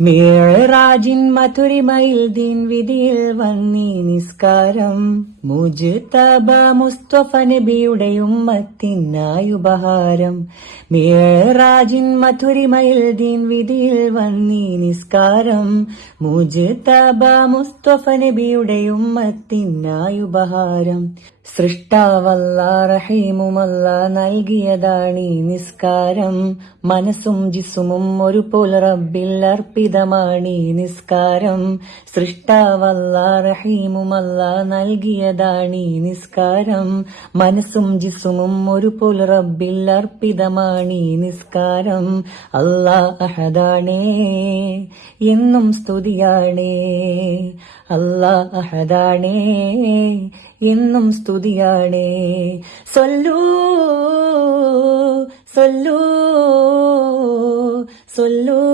മിഅ്റാജിൻ മധുരിമയിൽ ദീൻ വിധിയിൽ വന്നീ നിസ്കാരം മുജ്തബ മുസ്തഫ നബിയുടെ ഉമ്മത്തിനായുപഹാരം. മിഅ്റാജിൻ മധുരിമയിൽ ദീൻ വിധിയിൽ വന്നീ നിസ്കാരം മുജ്തബ മുസ്തഫ നബിയുടെ ഉമ്മത്തിനായുപഹാരം. സൃഷ്ടാവല്ല റഹീമുമല്ല നൽകിയതാണീ നിസ്കാരം. മനസ്സും ജിസ്മും ഒരുപോലെ റബ്ബിൽ അർപ്പിതമാണീ നിസ്കാരം. സൃഷ്ടാവല്ല റഹീമുമല്ല നൽകിയതാണീ നിസ്കാരം. മനസ്സും ജിസ്മും ഒരുപോലെ റബ്ബിൽ അർപ്പിതമാണീ നിസ്കാരം. അല്ലാഹ് അഹദാണേ എന്നും സ്തുതിയാണേ. അല്ലാഹ് അഹദാണേ എന്നും സ്തുതിയാണേ. സൊല്ലൂ സൊല്ലൂ സൊല്ലൂ.